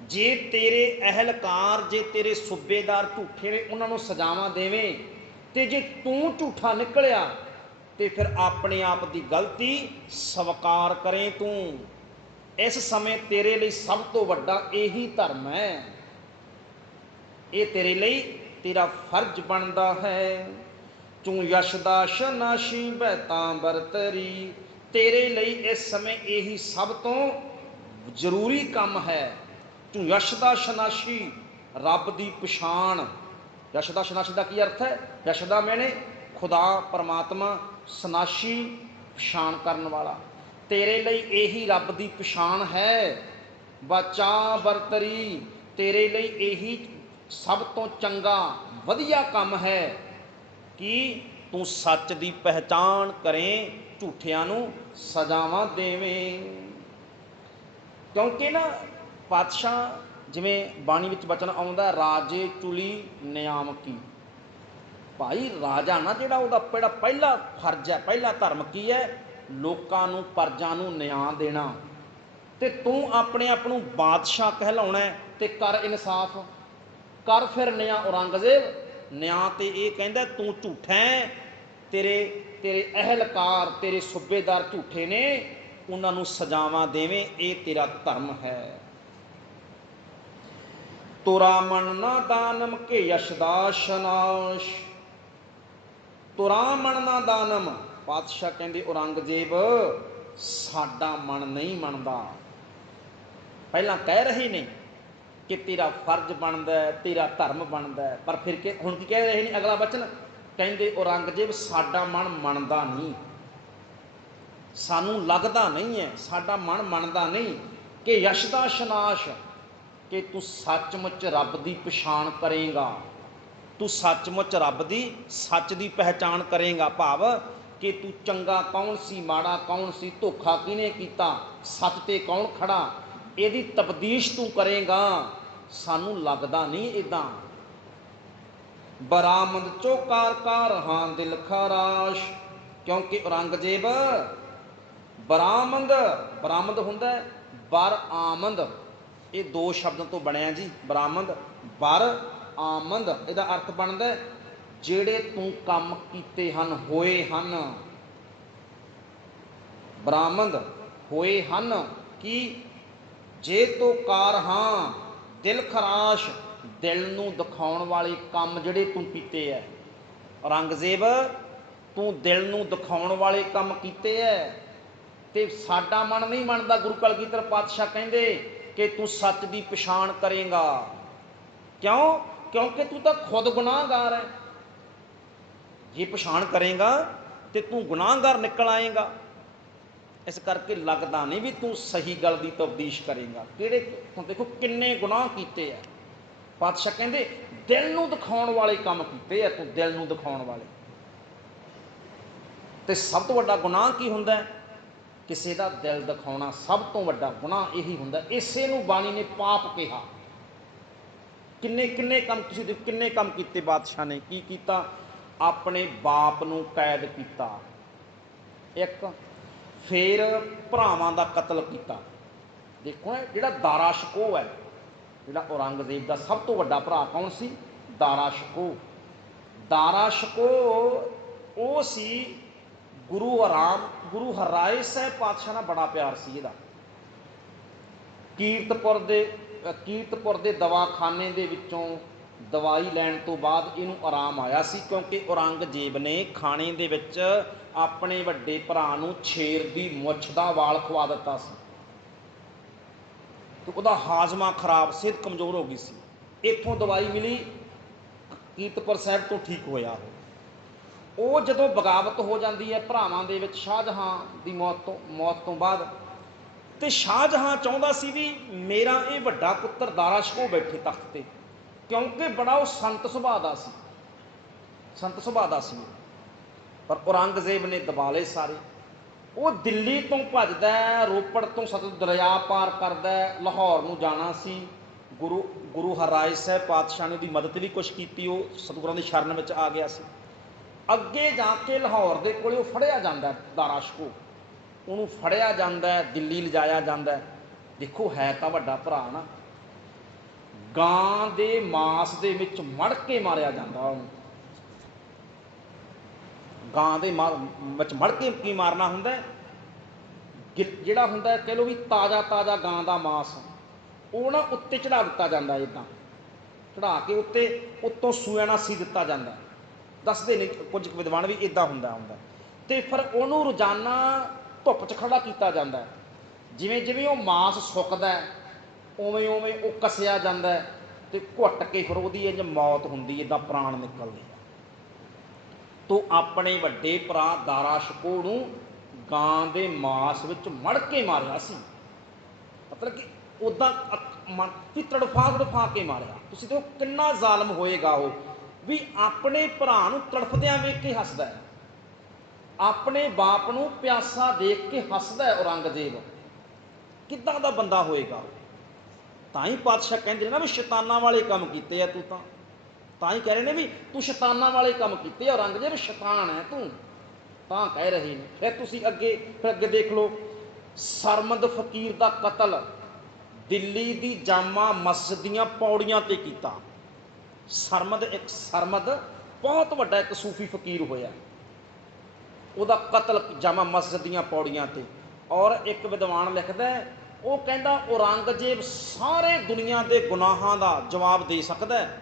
ਜੇ ਤੇਰੇ ਅਹਿਲਕਾਰ, ਜੇ ਤੇਰੇ ਸੂਬੇਦਾਰ ਝੂਠੇ ਨੇ, ਉਹਨਾਂ ਨੂੰ ਸਜ਼ਾਵਾਂ ਦੇਵੇਂ। ਤੇ ਜੇ ਤੂੰ ਝੂਠਾ ਨਿਕਲਿਆ ਤੇ ਫਿਰ ਆਪਣੇ ਆਪ ਦੀ ਗਲਤੀ ਸਵੀਕਾਰ ਕਰੇ ਤੂੰ। ਇਸ ਸਮੇਂ ਤੇਰੇ ਲਈ ਸਭ ਤੋਂ ਵੱਡਾ ਇਹੀ ਧਰਮ ਹੈ, ਇਹ ਤੇਰੇ ਲਈ ਤੇਰਾ ਫਰਜ਼ ਬਣਦਾ ਹੈ। ਤੂੰ ਯਸ਼ਦਾਸ਼ ਨਾਸ਼ੀ ਬਹਿਤਾਂ ਬਰਤਰੀ, ਤੇਰੇ ਲਈ ਇਸ ਸਮੇਂ ਇਹੀ ਸਭ ਤੋਂ ਜ਼ਰੂਰੀ ਕੰਮ ਹੈ। ਤੂੰ ਯਸ਼ਦਾ ਸ਼ਨਾਸ਼ੀ, ਰੱਬ ਦੀ ਪਛਾਣ। ਯਸ਼ਦਾ ਸ਼ਨਾਸ਼ੀ ਦਾ ਕੀ ਅਰਥ ਹੈ? ਯਸ਼ਦਾ ਮੈਨੇ ਖੁਦਾ ਪਰਮਾਤਮਾ, ਸ਼ਨਾਸ਼ੀ ਪਛਾਣ ਕਰਨ ਵਾਲਾ। ਤੇਰੇ ਲਈ ਇਹੀ ਰੱਬ ਦੀ ਪਛਾਣ ਹੈ। ਬਚਾ ਬਰਤਰੀ, ਤੇਰੇ ਲਈ ਇਹੀ ਸਭ ਤੋਂ ਚੰਗਾ ਵਧੀਆ ਕੰਮ ਹੈ ਕਿ ਤੂੰ ਸੱਚ ਦੀ ਪਹਿਚਾਣ ਕਰੇ, ਝੂਠਿਆਂ ਨੂੰ ਸਜ਼ਾਵਾਂ ਦੇਵੇਂ। ਕਿਉਂਕਿ ਨਾ ਪਾਤਸ਼ਾਹ, ਜਿਵੇਂ ਬਾਣੀ ਵਿੱਚ ਬਚਨ ਆਉਂਦਾ, ਰਾਜੇ ਚੁਲੀ ਨਿਆਮਕੀ। ਭਾਈ ਰਾਜਾ ਨਾ ਜਿਹੜਾ, ਉਹਦਾ ਜਿਹੜਾ ਪਹਿਲਾ ਫਰਜ਼ ਹੈ, ਪਹਿਲਾ ਧਰਮ ਕੀ ਹੈ? ਲੋਕਾਂ ਨੂੰ, ਪਰਜਾ ਨੂੰ ਨਿਆਂ ਦੇਣਾ। ਤੇ ਤੂੰ ਆਪਣੇ ਆਪ ਨੂੰ ਬਾਦਸ਼ਾਹ ਕਹਿਲਾਉਣਾ ਤੇ ਕਰ ਇਨਸਾਫ, ਕਰ ਫਿਰ ਨਿਆਂ। ਔਰੰਗਜ਼ੇਬ ਨਿਆਂ ਤੇ ਇਹ ਕਹਿੰਦਾ ਤੂੰ ਝੂਠਾ ਹੈ, ਤੇਰੇ ਅਹਿਲਕਾਰ, ਤੇਰੇ ਸੂਬੇਦਾਰ ਝੂਠੇ ਨੇ, ਉਹਨਾਂ ਨੂੰ ਸਜ਼ਾਵਾਂ ਦੇਵੇਂ, ਇਹ ਤੇਰਾ ਧਰਮ ਹੈ। ਤੁਰਾ ਮਨ ਨਾ ਦਾਨਮ ਕੇ ਯਸ਼ਦਾ ਸ਼ਨਾਸ਼। ਤੁਰਾ ਮਨ ਨਾ ਦਾਨਮ, ਪਾਤਸ਼ਾਹ ਕਹਿੰਦੇ ਔਰੰਗਜ਼ੇਬ ਸਾਡਾ ਮਨ ਨਹੀਂ ਮੰਨਦਾ। ਪਹਿਲਾਂ ਕਹਿ ਰਹੇ ਨੇ ਕਿ ਤੇਰਾ ਫਰਜ਼ ਬਣਦਾ, ਤੇਰਾ ਧਰਮ ਬਣਦਾ, ਪਰ ਫਿਰ ਹੁਣ ਕੀ ਕਹਿ ਰਹੇ ਨੇ? ਅਗਲਾ ਬਚਨ ਕਹਿੰਦੇ ਔਰੰਗਜ਼ੇਬ ਸਾਡਾ ਮਨ ਮੰਨਦਾ ਨਹੀਂ, ਸਾਨੂੰ ਲੱਗਦਾ ਨਹੀਂ ਹੈ, ਸਾਡਾ ਮਨ ਮੰਨਦਾ ਨਹੀਂ ਕਿ ਯਸ਼ਦਾ ਸ਼ਨਾਸ਼, ਕਿ ਤੂੰ ਸੱਚਮੁੱਚ ਰੱਬ ਦੀ ਪਛਾਣ ਕਰੇਗਾ, ਤੂੰ ਸੱਚਮੁੱਚ ਰੱਬ ਦੀ ਸੱਚ ਦੀ ਪਹਿਚਾਣ ਕਰੇਗਾ। ਭਾਵ ਕਿ ਤੂੰ ਚੰਗਾ ਕੌਣ ਸੀ, ਮਾੜਾ ਕੌਣ ਸੀ, ਧੋਖਾ ਕਿਹਨੇ ਕੀਤਾ, ਸੱਚ ਤੇ ਕੌਣ ਖੜਾ, ਇਹਦੀ ਤਬਦੀਸ਼ ਤੂੰ ਕਰੇਗਾ। ਸਾਨੂੰ ਲੱਗਦਾ ਨਹੀਂ ਇੱਦਾਂ। ਬਰਾਮਦ ਚੋ ਕਾਰ ਕਾਰ ਹਾਂ ਦਿਲ ਖਰਾਸ਼, ਕਿਉਂਕਿ ਔਰੰਗਜ਼ੇਬ ਬਰਾਮਦ ਹੁੰਦਾ ਬਰ ਆਮਦ, ਇਹ ਦੋ ਸ਼ਬਦਾਂ ਤੋਂ ਬਣਿਆ ਜੀ। ਬਰਾਮਦ, ਬਰ ਆਮਦ, ਇਹਦਾ ਅਰਥ ਬਣਦਾ ਜਿਹੜੇ ਤੂੰ ਕੰਮ ਕੀਤੇ ਹਨ, ਹੋਏ ਹਨ। ਬਰਾਮਦ ਹੋਏ ਹਨ ਕਿ ਜੇ ਤੋ ਕਾਰ ਹਾਂ ਦਿਲ ਖਰਾਸ਼, ਦਿਲ ਨੂੰ ਦਿਖਾਉਣ ਵਾਲੇ ਕੰਮ ਜਿਹੜੇ ਤੂੰ ਕੀਤੇ ਹੈ। ਔਰੰਗਜ਼ੇਬ तू दिल नूं दिखाउण वाले काम कीते है ते साडा मन नहीं मनदा। गुरु कलगीधर पातशाह कहंदे कि तू सच की पछाण करेगा। क्यों? क्योंकि तू तो खुद गुनाहगार है। जे पछाण करेगा तो तू गुनाहगार निकल आएगा। इस करके लगता नहीं भी तू सही गल की तफदीश करेगा। किहड़े हुण देखो किन्ने गुनाह कीते है। पातशाह कहंदे दिल नूं दिखाउण वाले काम कीते है। तू दिल नूं दिखाउण वाले ते सब तो वड्डा गुनाह की हुंदा है? किसी का दिल दिखाउणा सब तो वड्डा गुनाह यही हुंदा। इसे नूं बाणी ने पाप कहा। किन्ने किन्ने काम तुसीं देखो किन्ने काम कीते बादशाह ने की कीता? अपने बाप नूं कैद कीता एक, फिर भरावां दा कतल कीता। देखो जिहड़ा दारा शको है, जिहड़ा औरंगजेब दा सब तो वड्डा भरा कौन सी? दारा शको। दारा शको वो सी गुरु हरराए साहिब पातशाह नाल बड़ा प्यार सी इहदा। कीरतपुर दे दवाखाने दे विचों दवाई लैण तो बाद इनू आराम आया सी, क्योंकि औरंगजेब ने खाने दे विच अपने वड्डे भरा नूं छेर दी मुछ दा वाल खवा दिता सी। तो उहदा हाजमा खराब, सेहत कमज़ोर हो गई सी। इत्थों दवाई मिली, कीरतपुर साहिब तो ठीक होया। वो जदों बगावत हो जाती है भरावां दे विच शाहजहां दी मौत तो बाद, तो शाहजहां चाहुंदा सी भी मेरा ये वड्डा पुत्र दारा शको बैठे तख्त ते, क्योंकि बड़ा वो संत सुभाअ दा सी, संत सुभाअ दा सी। पर औरंगजेब ने दबा लए सारे। वो दिल्ली तो भजदा है, रोपड़ तो सतलुज दरिया पार करदा है, लाहौर नूं जाना सी। गुरु हरराए साहिब पातशाह ने उसकी मदद भी कुछ की। वो सतगुरां दी शरण में आ गया सी। अगे जाके लाहौर के कोल फड़िया जाता है दारा शको। उन्होंने फड़िया जाता है, दिल्ली लिजाया जाता है। देखो है तो वड्डा भरा ना, गां दे मांस दे विच मड़ के मारिया जाता। गां दे विच मड़ के की मारना हुंदा? जिहड़ा हुंदा कह लो भी ताज़ा ताज़ा गां दा मांस, वो ना उत्ते चढ़ा दिता जाता, इदां चढ़ा के उत्ते उत्तों सूया ना सी दिता जाता। दसदे ने कुछ विद्वान भी इदां हुंदा हुंदा। ते फिर उहनूं रोज़ाना धुप च खड़ा किया जाता है। जिवें जिवें वो मांस सुकदा है उवें उवें वो कसिया जाता है, तो घुट के फिर उसकी इंज मौत हुंदी, इदां प्राण निकलदे। तो अपने वड्डे भरा दारा शको नूं गां दे मांस विच मड़ के मारिया सी। मतलब कि उदां भी तड़फा तड़फा के मारिया। तुसीं देखो किन्ना जालम होएगा वो भी अपने भरा नूं तड़फदियां वेख के हसदा है, अपने बाप नूं प्यासा देख के हसदा है। औरंगजेब किदां दा बंदा होएगा? तां ही पातशाह कहंदे ना भी शैतानां वाले काम कीते आ तू। तां ही कह रहे ने भी तू शैतानां वाले काम कीते। औरंगजेब शैतान है तू, तां कह रहे हैं। फिर अगे देख लो, सरमद फकीर का कतल दिल्ली की जामा मस्जिद दीआं पौड़ियां ते कीता। सरमद बहुत वड्डा एक सूफी फकीर होया, उसका कतल जामा मस्जिद दीआं पौड़ियां ते। और एक विद्वान लिखदा है, वो कहंदा औरंगजेब सारे दुनिया के गुनाहां का जवाब दे सकदा है।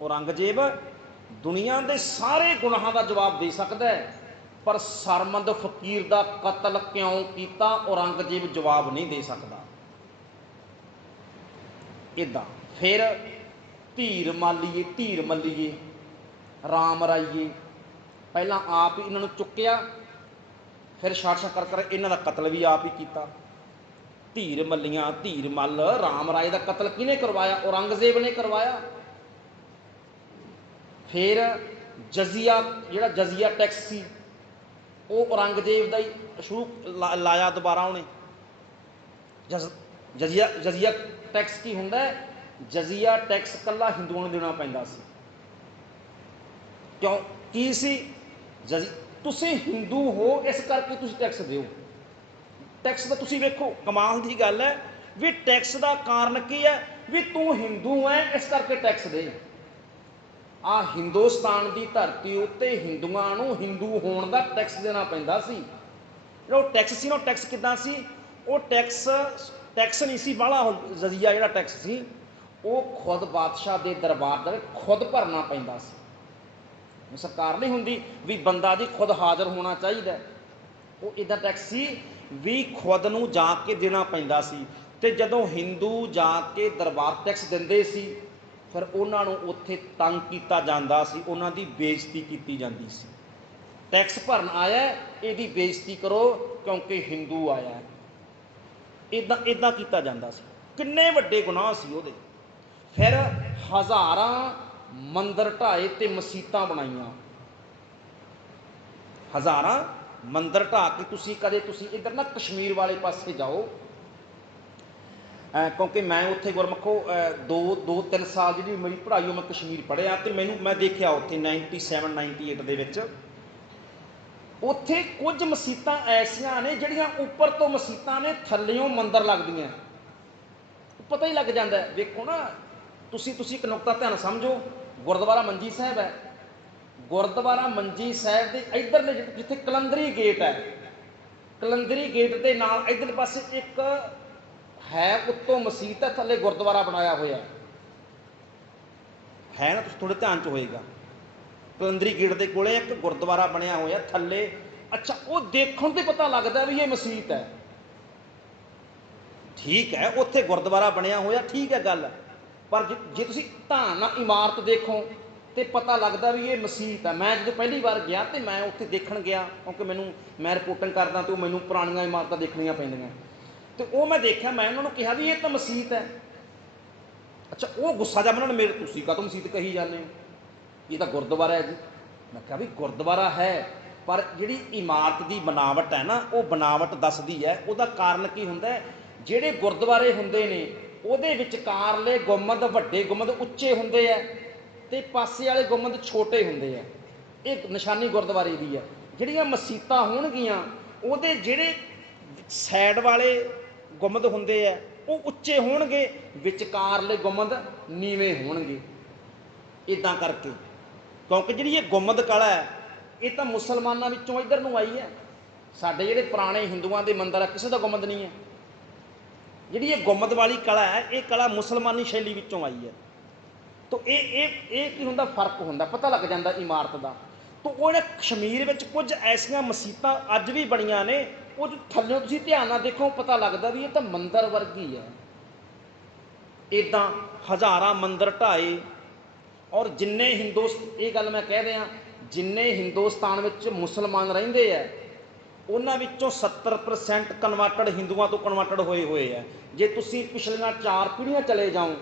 औरंगजेब दुनिया के सारे गुनाहां का जवाब दे सकदा है, पर सरमद फकीर का कतल क्यों किया औरंगजेब जवाब नहीं दे सकता। इदां फिर धीर मल्लीए राम राइए पहला आप ही इन्होंने चुक्या, फिर शाट कर इन्हों का कतल भी आप ही किया। धीर मल्लियां, धीर मल, राम राय का कतल किने करवाया? औरंगजेब ने करवाया। फिर जजिया, जिहड़ा जजिया टैक्स सी वो औरंगजेब का ही शुरू लाया दोबारा उन्हें। जजिया टैक्स की हुंदा है? जजिया टैक्स कला हिंदुओं को देना पैंदा सी। क्यों की सी? तुसीं हिंदू हो इस करके तुसीं टैक्स दिओ। टैक्स का तुसीं वेखो कमाल की गल है भी टैक्स का कारण की है भी तू हिंदू है इस करके टैक्स दे। आ हिंदुस्तान की धरती उत्ते हिंदुआं नूं हिंदू होण का टैक्स देना पैंदा सी। जो टैक्स सी ना, टैक्स किदां सी? वो टैक्स नहीं सी बाला। जजिया जिहड़ा टैक्स सी वो खुद बादशाह के दरबार का खुद भरना पैंदा सी। सरकार नहीं हुंदी भी बंदा जी खुद हाज़र होना चाहिए, वो इदा टैक्स सी भी खुद नूं जाके देना पैंदा सी। ते जदों हिंदू जाके दरबार टैक्स दिंदे सी फिर उन्हां नूं उत्थे तंग कीता जांदा सी, उन्हां दी बेइज्जती कीती जांदी सी। टैक्स भरन आया इहदी बेइज्जती करो क्योंकि हिंदू आया, इदां इदां कीता जांदा सी। किन्ने वड्डे गुनाह सी उहदे। फिर हज़ारां मंदिर ढाए ते मसीतां बनाईयां, हज़ारां मंदिर ढा के तुसीं कदे तुसीं इधर ना कश्मीर वाले पासे जाओ, क्योंकि मैं उत्थे गुरमुखो दो तीन साल जी मेरी पढ़ाई मैं कश्मीर पढ़िया, तो मैं देखिया उत्थे 97 98 दे विच उत्थे कुछ मसीतां ऐसियां ने जिहड़ियां उपर तो मसीतां ने थल्लियों मंदिर लगदियां, पता ही लग जाता है। देखो ना तुसी एक नुकता ध्यान समझो, गुरुद्वारा मंजी साहब है, गुरुद्वारा मंजी साहब के इधरले जिथे कलंदरी गेट है, कलंदरी गेट के नाल इधरले पासे एक है उत्तों मसीत है, थले गुरुद्वारा बनाया होया है ना, थोड़े ध्यान च होएगा। कलंदरी गेट के कोले एक गुरुद्वारा बनया होया थले, अच्छा वो देखने तो पता लगता भी ये मसीत है, ठीक है उत्थे गुरुद्वारा बनया होया, ठीक है गल, पर जे तुसीं ध्यान नाल इमारत देखो तो पता लगता भी ये मसीत है। मैं जो पहली बार गया तो मैं उत्थे देखण गया, क्योंकि मैं रिपोर्टिंग करदा तो मैनूं पुरानियां इमारतां देखणियां पैंदियां, तो वो मैं देखा, मैं उन्होंने कहा भी ये तो मसीत है। अच्छा वो गुस्सा जा उन्होंने मेरे, तुसीं काहतों मसीत कही जाते हो, ये तो गुरुद्वारा है जी। मैं कहा भी गुरुद्वारा है पर जिहड़ी इमारत की बनावट है ना, वो बनावट दसदी है, उसका कारण की हुंदा है, जिहड़े गुरुद्वारे हुंदे ने ਉਹਦੇ ਵਿਚਕਾਰਲੇ ਗੁੰਮਦ ਵੱਡੇ ਗੁੰਮਦ ਉੱਚੇ ਹੁੰਦੇ ਆ ਤੇ ਪਾਸੇ ਵਾਲੇ ਗੁੰਮਦ ਛੋਟੇ ਹੁੰਦੇ ਆ, ਇਹ ਨਿਸ਼ਾਨੀ ਗੁਰਦੁਆਰੇ ਦੀ ਹੈ। ਜਿਹੜੀਆਂ ਮਸੀਤਾਂ ਹੋਣਗੀਆਂ ਉਹਦੇ ਜਿਹੜੇ ਸਾਈਡ ਵਾਲੇ ਗੁੰਮਦ ਹੁੰਦੇ ਆ ਉਹ ਉੱਚੇ ਹੋਣਗੇ, ਵਿਚਕਾਰਲੇ ਗੁੰਮਦ ਨੀਵੇਂ ਹੋਣਗੇ। ਇਦਾਂ ਕਰਕੇ ਕਿਉਂਕਿ ਜਿਹੜੀ ਇਹ ਗੁੰਮਦ ਕਲਾ ਹੈ ਇਹ ਤਾਂ ਮੁਸਲਮਾਨਾਂ ਵਿੱਚੋਂ ਇੱਧਰ ਨੂੰ ਆਈ ਹੈ। ਸਾਡੇ ਜਿਹੜੇ ਪੁਰਾਣੇ ਹਿੰਦੂਆਂ ਦੇ ਮੰਦਰ ਆ ਕਿਸੇ ਦਾ ਗੁੰਮਦ ਨਹੀਂ ਹੈ। ਜਿਹੜੀ ਇਹ ਗੁੰਮਦ ਵਾਲੀ ਕਲਾ ਹੈ ਇਹ ਕਲਾ ਮੁਸਲਮਾਨੀ ਸ਼ੈਲੀ ਵਿੱਚੋਂ ਆਈ ਹੈ। ਤੋ ਇਹ ਕੀ ਹੁੰਦਾ, ਫਰਕ ਹੁੰਦਾ, ਪਤਾ ਲੱਗ ਜਾਂਦਾ ਇਮਾਰਤ ਦਾ। ਤੋ ਉਹਨੇ ਕਸ਼ਮੀਰ ਵਿੱਚ ਕੁਝ ਐਸੀਆਂ ਮਸੀਤਾਂ ਅੱਜ ਵੀ ਬਣੀਆਂ ਨੇ, ਉਹ ਥੱਲਿਓਂ ਤੁਸੀਂ ਧਿਆਨ ਨਾਲ ਦੇਖੋ ਪਤਾ ਲੱਗਦਾ ਵੀ ਇਹ ਤਾਂ ਮੰਦਰ ਵਰਗੀ ਹੈ। ਇੱਦਾਂ ਹਜ਼ਾਰਾਂ ਮੰਦਰ ਢਾਏ, ਔਰ ਜਿੰਨੇ ਇਹ ਗੱਲ ਮੈਂ ਕਹਿ ਰਿਹਾ, ਜਿੰਨੇ ਹਿੰਦੁਸਤਾਨ ਵਿੱਚ ਮੁਸਲਮਾਨ ਰਹਿੰਦੇ ਆ ਉਹਨਾਂ ਵਿੱਚੋਂ 70% ਕਨਵਰਟਡ ਹਿੰਦੂਆਂ ਤੋਂ ਕਨਵਰਟਡ ਹੋਏ ਹੈ। ਜੇ ਤੁਸੀਂ ਪਿਛਲੀਆਂ 4 ਪੀੜ੍ਹੀਆਂ ਚਲੇ ਜਾਓ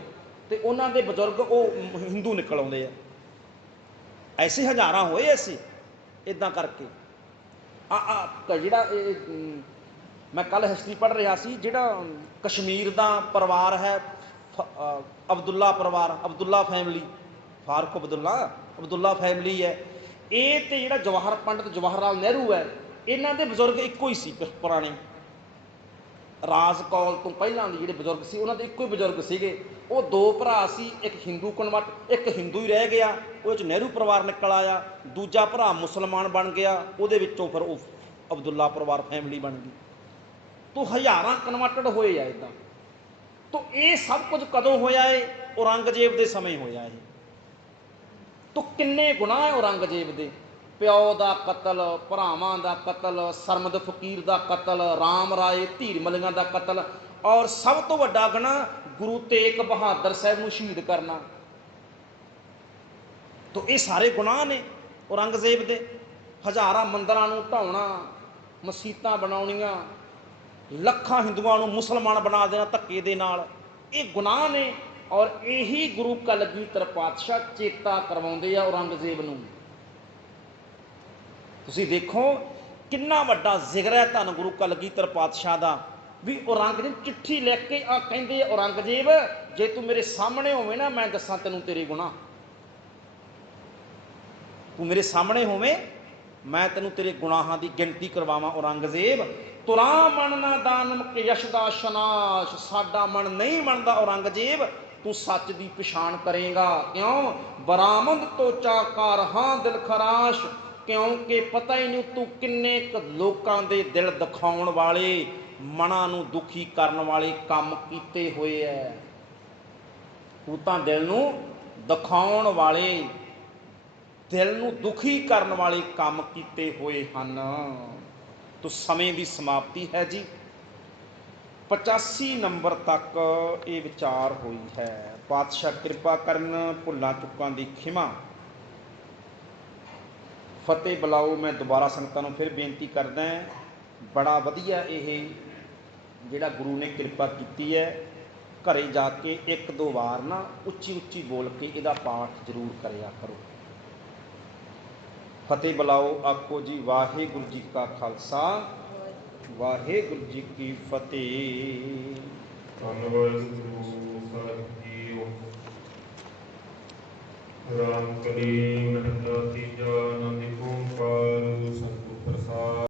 ਤੇ ਉਹਨਾਂ ਦੇ ਬਜ਼ੁਰਗ ਉਹ ਹਿੰਦੂ ਨਿਕਲ ਆਉਂਦੇ ਆ। ਐਸੇ ਹਜ਼ਾਰਾਂ ਹੋਏ ਐਸੇ ਇੱਦਾਂ ਕਰਕੇ। ਜਿਹੜਾ ਮੈਂ ਕੱਲ੍ਹ ਹਿਸਟਰੀ ਪੜ੍ਹ ਰਿਹਾ ਸੀ, ਜਿਹੜਾ ਕਸ਼ਮੀਰ ਦਾ ਪਰਿਵਾਰ ਹੈ ਅਬਦੁੱਲਾ ਪਰਿਵਾਰ, ਅਬਦੁੱਲਾ ਫੈਮਿਲੀ, ਫਾਰੂਕ ਅਬਦੁੱਲਾ ਫੈਮਿਲੀ ਹੈ ਇਹ, ਤੇ ਜਿਹੜਾ ਜਵਾਹਰ ਪੰਡਤ ਜਵਾਹਰ ਲਾਲ ਨਹਿਰੂ ਹੈ ਇਹਨਾਂ ਦੇ ਬਜ਼ੁਰਗ ਇੱਕੋ ਹੀ ਸੀ। ਪੁਰਾਣੇ ਰਾਜ ਕੌਲ ਤੋਂ ਪਹਿਲਾਂ ਦੇ ਜਿਹੜੇ ਬਜ਼ੁਰਗ ਸੀ ਉਹਨਾਂ ਦੇ ਇੱਕੋ ਹੀ ਬਜ਼ੁਰਗ ਸੀਗੇ। ਉਹ 2 ਭਰਾ ਸੀ, ਇੱਕ ਹਿੰਦੂ ਕਨਵਰਟ, ਇੱਕ ਹਿੰਦੂ ਹੀ ਰਹਿ ਗਿਆ, ਉਹਦੇ 'ਚ ਨਹਿਰੂ ਪਰਿਵਾਰ ਨਿਕਲ ਆਇਆ, ਦੂਜਾ ਭਰਾ ਮੁਸਲਮਾਨ ਬਣ ਗਿਆ, ਉਹਦੇ ਵਿੱਚੋਂ ਫਿਰ ਉਹ ਅਬਦੁੱਲਾ ਪਰਿਵਾਰ ਫੈਮਿਲੀ ਬਣ ਗਈ। ਤੋ ਹਜ਼ਾਰਾਂ ਕਨਵਰਟਡ ਹੋਏ ਆ ਇੱਦਾਂ। ਤੋ ਇਹ ਸਭ ਕੁਝ ਕਦੋਂ ਹੋਇਆ ਏ? ਔਰੰਗਜ਼ੇਬ ਦੇ ਸਮੇਂ ਹੋਇਆ ਇਹ। ਤੋ ਕਿੰਨੇ ਗੁਨਾਹ ਹੈ ਔਰੰਗਜ਼ੇਬ ਦੇ, ਪਿਓ ਦਾ ਕਤਲ, ਭਰਾਵਾਂ ਦਾ ਕਤਲ, ਸਰਮਦ ਫਕੀਰ ਦਾ ਕਤਲ, ਰਾਮ ਰਾਏ ਧੀਰ ਮਲੀਆਂ ਦਾ ਕਤਲ, ਔਰ ਸਭ ਤੋਂ ਵੱਡਾ ਗੁਨਾਹ ਗੁਰੂ ਤੇਗ ਬਹਾਦਰ ਸਾਹਿਬ ਨੂੰ ਸ਼ਹੀਦ ਕਰਨਾ। ਤਾਂ ਇਹ ਸਾਰੇ ਗੁਨਾਹ ਨੇ ਔਰੰਗਜ਼ੇਬ ਦੇ। ਹਜ਼ਾਰਾਂ ਮੰਦਰਾਂ ਨੂੰ ਢਾਉਣਾ, ਮਸੀਤਾਂ ਬਣਾਉਣੀਆਂ, ਲੱਖਾਂ ਹਿੰਦੂਆਂ ਨੂੰ ਮੁਸਲਮਾਨ ਬਣਾ ਦੇਣਾ ਧੱਕੇ ਦੇ ਨਾਲ, ਇਹ ਗੁਨਾਹ ਨੇ। ਔਰ ਇਹੀ ਗੁਰੂ ਕਲਗੀਧਰ ਪਾਤਸ਼ਾਹ ਚੇਤਾ ਕਰਵਾਉਂਦੇ ਆ ਔਰੰਗਜ਼ੇਬ ਨੂੰ। ਤੁਸੀਂ ਦੇਖੋ ਕਿੰਨਾ ਵੱਡਾ ਜ਼ਿਕਰ ਹੈ ਧੰਨ ਗੁਰੂ ਕਲਗੀਧਰ ਪਾਤਸ਼ਾਹ ਦਾ, ਵੀ ਔਰੰਗਜ਼ੇਬ ਚਿੱਠੀ ਲਿਖ ਕੇ ਆ ਕਹਿੰਦੇ ਔਰੰਗਜ਼ੇਬ ਜੇ ਤੂੰ ਮੇਰੇ ਸਾਹਮਣੇ ਹੋਵੇਂ ਨਾ ਮੈਂ ਦੱਸਾਂ ਤੈਨੂੰ ਤੇਰੇ ਗੁਨਾਹ, ਤੂੰ ਮੇਰੇ ਸਾਹਮਣੇ ਹੋਵੇਂ ਮੈਂ ਤੈਨੂੰ ਤੇਰੇ ਗੁਨਾਹਾਂ ਦੀ ਗਿਣਤੀ ਕਰਵਾਵਾਂ। ਔਰੰਗਜ਼ੇਬ ਤੁਰਾਂ ਮਨ ਨਾ ਦਾਨਮ ਕੇ ਯਸ਼ ਦਾ ਸ਼ਨਾਸ਼, ਸਾਡਾ ਮਨ ਨਹੀਂ ਮੰਨਦਾ ਔਰੰਗਜ਼ੇਬ, ਤੂੰ ਸੱਚ ਦੀ ਪਛਾਣ ਕਰੇਗਾ। ਕਿਉਂ? ਬਰਾਮਦ ਤੋਂ ਚਾਕਾਰ ਹਾਂ ਦਿਲ ਖਰਾਸ਼, ਕਿਉਂਕਿ ਪਤਾ ਹੀ ਨਹੀਂ ਤੂੰ ਕਿੰਨੇ ਕੁ ਲੋਕਾਂ ਦੇ ਦਿਲ ਦਿਖਾਉਣ ਵਾਲੇ, ਮਨਾਂ ਨੂੰ ਦੁਖੀ ਕਰਨ ਵਾਲੇ ਕੰਮ ਕੀਤੇ ਹੋਏ ਐ। ਤੂੰ ਤਾਂ ਦਿਲ ਨੂੰ ਦਿਖਾਉਣ ਵਾਲੇ ਦਿਲ ਨੂੰ ਦੁਖੀ ਕਰਨ ਵਾਲੇ ਕੰਮ ਕੀਤੇ ਹੋਏ ਹਨ। ਤੋ ਸਮੇਂ ਦੀ ਸਮਾਪਤੀ ਹੈ ਜੀ। 85 ਨੰਬਰ ਤੱਕ ਇਹ ਵਿਚਾਰ ਹੋਈ ਹੈ। ਪਾਤਸ਼ਾਹ ਕਿਰਪਾ ਕਰਨ, ਭੁੱਲਾਂ ਚੁੱਕਾਂ ਦੀ ਖਿਮਾ। ਫਤਿਹ ਬੁਲਾਓ। ਮੈਂ ਦੁਬਾਰਾ ਸੰਗਤਾਂ ਨੂੰ ਫਿਰ ਬੇਨਤੀ ਕਰਦਾ, ਬੜਾ ਵਧੀਆ ਇਹ ਜਿਹੜਾ ਗੁਰੂ ਨੇ ਕਿਰਪਾ ਕੀਤੀ ਹੈ, ਘਰੇ ਜਾ ਕੇ ਇੱਕ ਦੋ ਵਾਰ ਨਾ ਉੱਚੀ ਉੱਚੀ ਬੋਲ ਕੇ ਇਹਦਾ ਪਾਠ ਜ਼ਰੂਰ ਕਰਿਆ ਕਰੋ। ਫਤਿਹ ਬੁਲਾਓ। ਆਖੋ ਜੀ ਵਾਹਿਗੁਰੂ ਜੀ ਕਾ ਖਾਲਸਾ, ਵਾਹਿਗੁਰੂ ਜੀ ਕੀ ਫਤਿਹ।